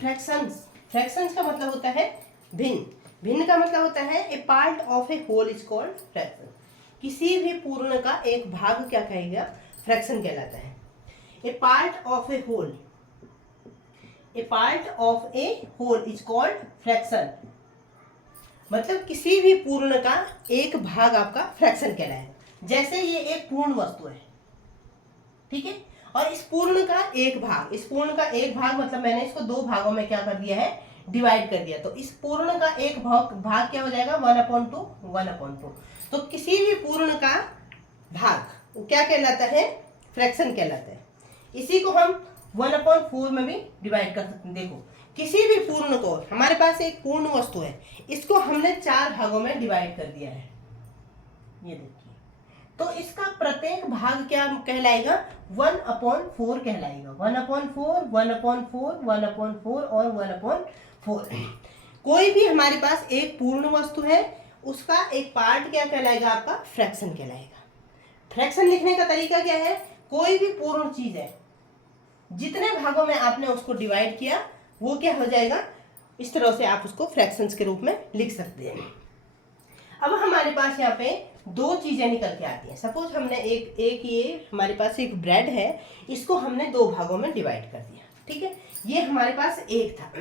Fractions, fractions का मतलब होता है भिन्न, भिन्न का मतलब होता है a part of a whole is called fraction. किसी भी पूर्ण का एक भाग क्या कहेगा, फ्रैक्शन कहलाता है। A part of a whole, a part of a whole is called fraction, मतलब किसी भी पूर्ण का एक भाग आपका फ्रैक्शन कहलाएगा। जैसे ये एक पूर्ण वस्तु है, ठीक है, और इस पूर्ण का एक भाग, इस पूर्ण का एक भाग मतलब मैंने इसको दो भागों में क्या कर दिया है, डिवाइड कर दिया, तो इस पूर्ण का एक भाग क्या हो जाएगा, 1/2, 1/2। तो किसी भी पूर्ण का भाग वो क्या कहलाता है, फ्रैक्शन कहलाता है। इसी को हम 1/4 में भी डिवाइड कर सकते हैं। देखो किसी भी पूर्ण को, हमारे पास एक पूर्ण वस्तु है, इसको हमने 4 भागों में डिवाइड कर दिया है, ये देखिए, तो इसका प्रत्येक भाग क्या कहलाएगा, 1/4 कहलाएगा। 1/4, 1/4, 1/4 और 1/4। कोई भी हमारे पास एक पूर्ण वस्तु है, उसका एक पार्ट क्या कहलाएगा, आपका फ्रैक्शन कहलाएगा। फ्रैक्शन लिखने का तरीका क्या है, कोई भी पूर्ण चीज है, जितने भागों में आपने उसको डिवाइड किया वो क्या हो जाएगा, इस तरह से आप उसको फ्रैक्शंस के रूप में लिख सकते हैं। अब हमारे पास यहाँ पे दो चीजें निकल के आती हैं। सपोज हमने एक ये हमारे पास एक ब्रेड है, इसको हमने दो भागों में डिवाइड कर दिया, ठीक है, ये हमारे पास एक था,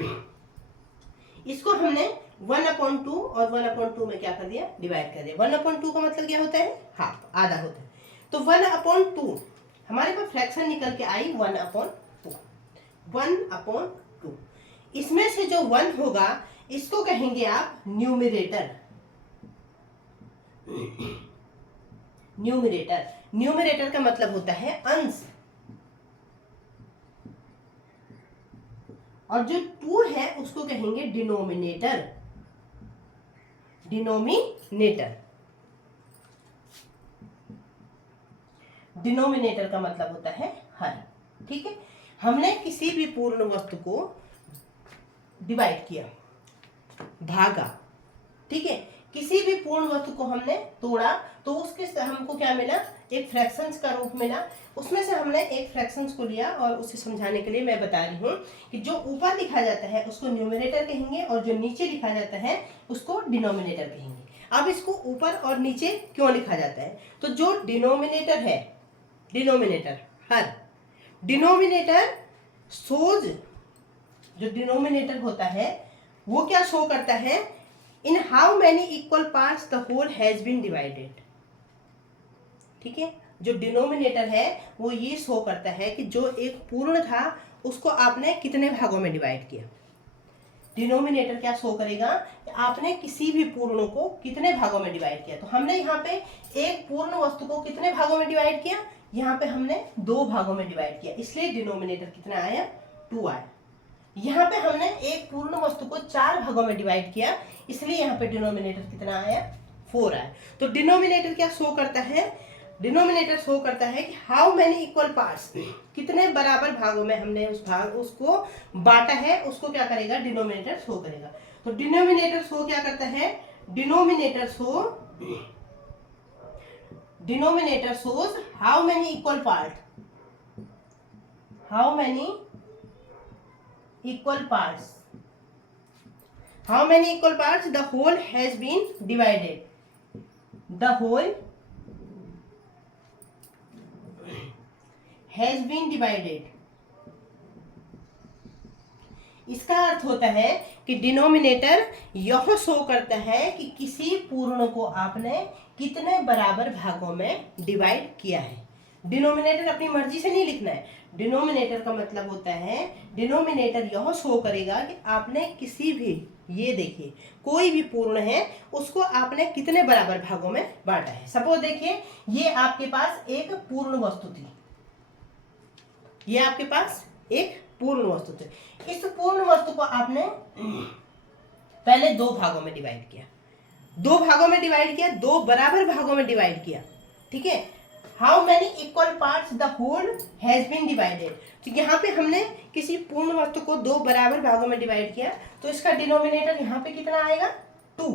इसको हमने 1/2 और 1/2 में क्या कर दिया, डिवाइड कर दिया। 1/2 का मतलब क्या होता है, हाफ, आधा होता है। तो 1/2 हमारे पास फ्रैक्शन निकल के आई 1/2, 1/2। इसमें से जो 1 होगा इसको कहेंगे आप न्यूमरेटर। न्यूमरेटर, न्यूमरेटर का मतलब होता है अंश, और जो 2 है उसको कहेंगे डिनोमिनेटर। डिनोमिनेटर, डिनोमिनेटर का मतलब होता है हर, ठीक है। हमने किसी भी पूर्ण वस्तु को डिवाइड किया, भागा, ठीक है, किसी भी पूर्ण वस्तु को हमने तोड़ा, तो उसके हमको क्या मिला, एक फ्रैक्शंस का रूप मिला। उसमें से हमने एक फ्रैक्शंस को लिया, और उसे समझाने के लिए मैं बता रही हूँ कि जो ऊपर लिखा जाता है उसको न्यूमरेटर कहेंगे, और जो नीचे लिखा जाता है उसको डिनोमिनेटर कहेंगे। अब इसको ऊपर और नीचे क्यों लिखा जाता है, तो जो डिनोमिनेटर है, डिनोमिनेटर हर, डिनोमिनेटर शोज, जो डिनोमिनेटर होता है वो क्या शो करता है, in how many equal parts the whole has been divided, ठीक है। जो डिनोमिनेटर है वो ये शो करता है कि जो एक पूर्ण था उसको आपने कितने भागों में डिवाइड किया। डिनोमिनेटर क्या शो करेगा, आपने किसी भी पूर्ण को कितने भागों में डिवाइड किया। तो हमने यहाँ पे एक पूर्ण वस्तु को कितने भागों में डिवाइड किया, यहाँ पे हमने 2 भागों में डिवाइड किया, इसलिए डिनोमिनेटर कितना आया, 2 आया। यहाँ पे हमने एक पूर्ण वस्तु को 4 भागों में डिवाइड किया, इसलिए यहाँ पे डिनोमिनेटर कितना आया, 4 आया। तो डिनोमिनेटर क्या शो करता है, डिनोमिनेटर शो करता है कि हाउ मेनी इक्वल पार्ट्स, कितने बराबर भागों में हमने उसको बांटा है, उसको क्या करेगा, डिनोमिनेटर शो करेगा। तो डिनोमिनेटर शो क्या करता है, denominator shows how many equal part, how many equal parts, how many equal parts the whole has been divided, the whole has been divided। इसका अर्थ होता है कि डिनोमिनेटर यह शो करता है कि किसी पूर्ण को आपने कितने बराबर भागों में डिवाइड किया है। डिनोमिनेटर अपनी मर्जी से नहीं लिखना है, डिनोमिनेटर का मतलब होता है, डिनोमिनेटर यह शो करेगा कि आपने किसी भी, ये देखिए कोई भी पूर्ण है उसको आपने कितने बराबर भागों में बांटा है। सपोज देखिए ये आपके पास एक पूर्ण वस्तु थी, ये आपके पास एक पूर्ण वस्तु थी, इस पूर्ण वस्तु को आपने पहले 2 भागों में डिवाइड किया, 2 भागों में डिवाइड किया, 2 बराबर भागों में डिवाइड किया, ठीक है। How many equal parts the whole has been divided, तो यहाँ पे हमने किसी पूर्ण वस्तु को 2 बराबर भागों में डिवाइड किया, तो इसका डिनोमिनेटर यहाँ पे कितना आएगा, 2।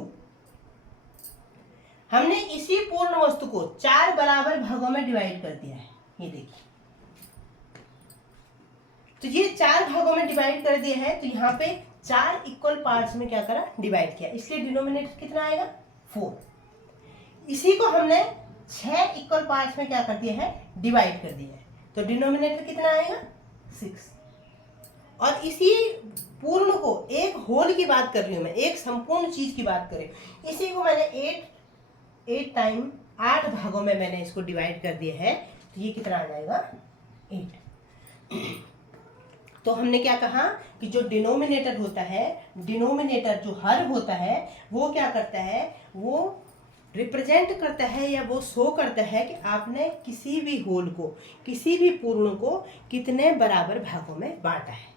हमने इसी पूर्ण वस्तु को 4 बराबर भागों में डिवाइड कर दिया है, ये देखिए तो ये 4 भागों में डिवाइड कर दिया है, तो यहाँ पे 4 इक्वल पार्ट्स में क्या करा, डिवाइड किया, इसलिए डिनोमिनेटर कितना आएगा 4। इसी को हमने 6 इक्वल पार्ट्स में क्या कर दिया है, डिवाइड कर दिया है, तो डिनोमिनेटर कितना आएगा 6। और इसी पूर्ण को, एक होल की बात कर रही हूं मैं, एक संपूर्ण चीज की बात कर रही हूं, इसी को मैंने 8 टाइम 8 भागों में मैंने इसको डिवाइड कर दिया है, तो ये कितना आ जाएगा 8। तो हमने क्या कहा कि जो डिनोमिनेटर होता है, डिनोमिनेटर जो हर होता है, वो क्या करता है, वो रिप्रेजेंट करता है या वो शो करता है कि आपने किसी भी होल को, किसी भी पूर्ण को कितने बराबर भागों में बांटा है।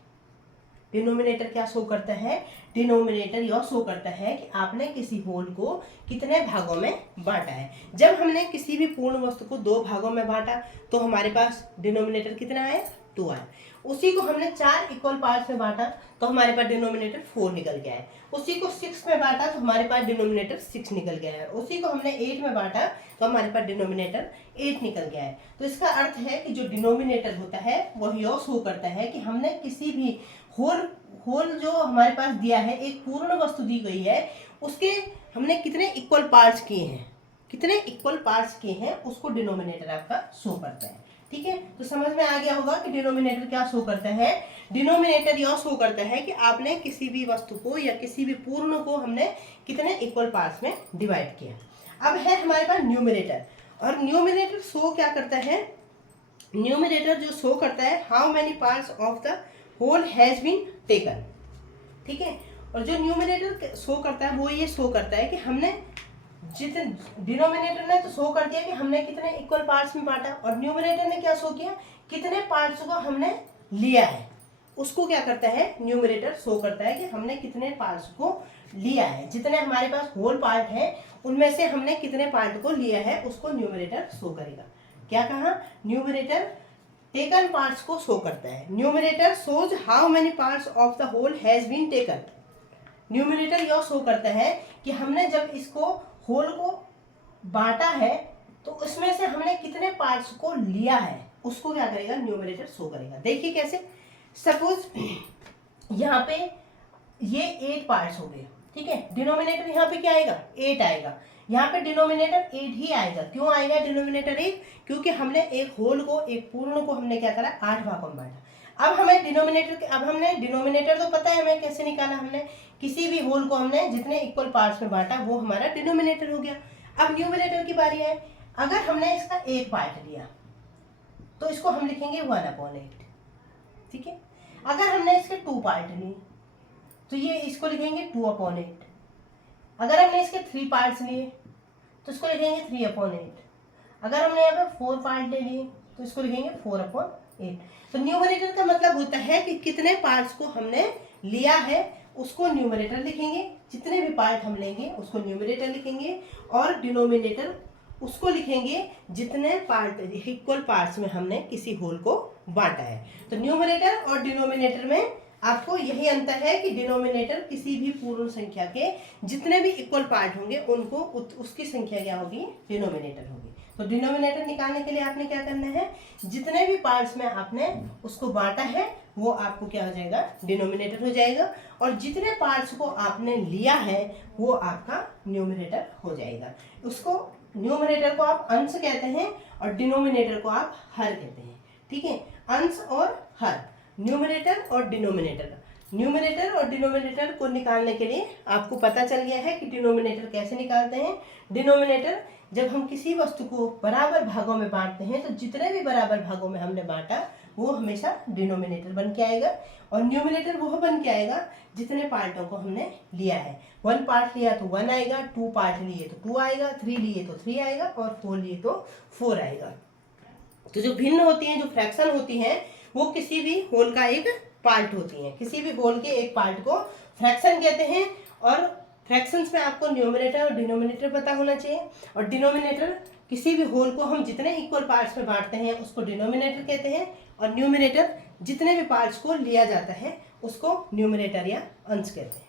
डिनोमिनेटर क्या शो करता है, डिनोमिनेटर यह शो करता है कि आपने किसी होल को कितने भागों में बांटा है। जब हमने किसी भी पूर्ण वस्तु को 2 भागों में बांटा तो हमारे पास डिनोमिनेटर कितना आया, 2 आया। उसी को हमने 4 इक्वल पार्ट्स में बांटा तो हमारे पास डिनोमिनेटर 4 निकल गया है। उसी को 6 में बांटा तो हमारे पास डिनोमिनेटर 6 निकल गया है। उसी को हमने 8 में बांटा तो हमारे पास डिनोमिनेटर 8 निकल गया है। तो इसका अर्थ है कि जो डिनोमिनेटर होता है वह यह शो करता है कि हमने किसी भी होल जो हमारे पास दिया है, एक पूर्ण वस्तु दी गई है, उसके हमने कितने इक्वल पार्ट्स किए हैं, कितने इक्वल पार्ट्स किए हैं, उसको डिनोमिनेटर आपका शो करता है। ठीक है, तो समझ में आ गया होगा कि डिनोमिनेटर क्या शो करता है। डिनोमिनेटर यह शो करता है कि आपने किसी भी वस्तु को या किसी भी पूर्ण को हमने कितने इक्वल पार्ट्स में डिवाइड किया। अब है हमारे पास न्यूमरेटर, और न्यूमरेटर शो क्या करता है, न्यूमरेटर जो शो करता है how many parts of the whole has been taken. ठीक है, और जो न्यूमरेटर शो करता है वो ये शो करता है कि हमने जितने, डिनोमिनेटर ने तो शो कर दिया कि हमने कितने इक्वल पार्ट्स में बांटा, और न्यूमरेटर ने क्या शो किया, कितने पार्ट्स को हमने लिया है, उसको क्या करता है, न्यूमरेटर शो करता है कि हमने कितने पार्ट्स को लिया है। जितने हमारे पास होल पार्ट है उनमें से हमने कितने पार्ट को लिया है, उसको न्यूमरेटर शो करेगा। क्या कहा, न्यूमरेटर टेकन पार्ट्स को शो करता है। Numerator shows how many parts of the whole has been taken. Numerator यह शो करता है कि हमने जब इसको होल को बांटा है तो उसमें से हमने कितने पार्ट्स को लिया है, उसको क्या करेगा, न्यूमरेटर शो करेगा। देखिए कैसे, सपोज यहाँ पे ये 8 पार्ट्स हो गए, ठीक है, डिनोमिनेटर यहाँ पे क्या आएगा, 8 आएगा, यहाँ पे डिनोमिनेटर 8 ही आएगा। क्यों आएगा डिनोमिनेटर 8, क्योंकि हमने एक होल को, एक पूर्ण को हमने क्या करा, 8 भागों में बांटा। अब हमें डिनोमिनेटर तो पता है हमें कैसे निकाला, हमने किसी भी होल को हमने जितने इक्वल पार्ट्स में बांटा वो हमारा डिनोमिनेटर हो गया। अब न्यूमरेटर की बारी है, अगर हमने इसका एक पार्ट लिया तो इसको हम लिखेंगे 1/8। ठीक है, अगर हमने इसके 2 पार्ट लिए तो ये इसको लिखेंगे 2/8। अगर हमने इसके 3 पार्ट्स लिए तो इसको लिखेंगे 3/8। अगर हमने यहाँ पे 4 पार्ट ले लिए तो इसको लिखेंगे 4/8। तो न्यूमरेटर का मतलब होता है कि कितने पार्ट्स को हमने लिया है उसको न्यूमरेटर लिखेंगे, जितने भी पार्ट हम लेंगे उसको न्यूमरेटर लिखेंगे, और डिनोमिनेटर उसको लिखेंगे जितने पार्ट, इक्वल पार्ट्स में हमने किसी होल को बांटा है। तो न्यूमरेटर और डिनोमिनेटर में आपको यही अंतर है कि डिनोमिनेटर किसी भी पूर्ण संख्या के जितने भी इक्वल पार्ट होंगे उनको उसकी संख्या क्या होगी, डिनोमिनेटर होगी। तो डिनोमिनेटर निकालने के लिए आपने क्या करना है, जितने भी पार्ट्स में आपने उसको बांटा है वो आपको क्या हो जाएगा, डिनोमिनेटर हो जाएगा, और जितने पार्ट्स को आपने लिया है वो आपका न्यूमरेटर हो जाएगा। उसको न्यूमरेटर को आप अंश कहते हैं और डिनोमिनेटर को आप हर कहते हैं। ठीक है, अंश और हर, न्यूमरेटर और डिनोमिनेटर। न्यूमरेटर और डिनोमिनेटर को निकालने के लिए आपको पता चल गया है कि डिनोमिनेटर कैसे निकालते हैं। डिनोमिनेटर, जब हम किसी वस्तु को बराबर भागों में बांटते हैं तो जितने भी बराबर भागों में हमने बांटा वो हमेशा डिनोमिनेटर बन के आएगा, और न्यूमरेटर वो बन के आएगा जितने पार्टों को हमने लिया है। 1 पार्ट लिया तो 1 आएगा, 2 पार्ट लिए तो 2 आएगा, 3 लिए तो 3 आएगा, और 4 लिए तो 4 आएगा। तो जो भिन्न होती हैं, जो फ्रैक्शन होती हैं, वो किसी भी होल का एक पार्ट होती हैं। किसी भी होल के एक पार्ट को फ्रैक्शन कहते हैं, और फ्रैक्शंस में आपको न्यूमरेटर और डिनोमिनेटर पता होना चाहिए। और डिनोमिनेटर, किसी भी होल को हम जितने इक्वल पार्ट्स में बांटते हैं उसको डिनोमिनेटर कहते हैं, और न्यूमरेटर जितने भी पार्ट्स को लिया जाता है उसको न्यूमरेटर या अंश कहते हैं।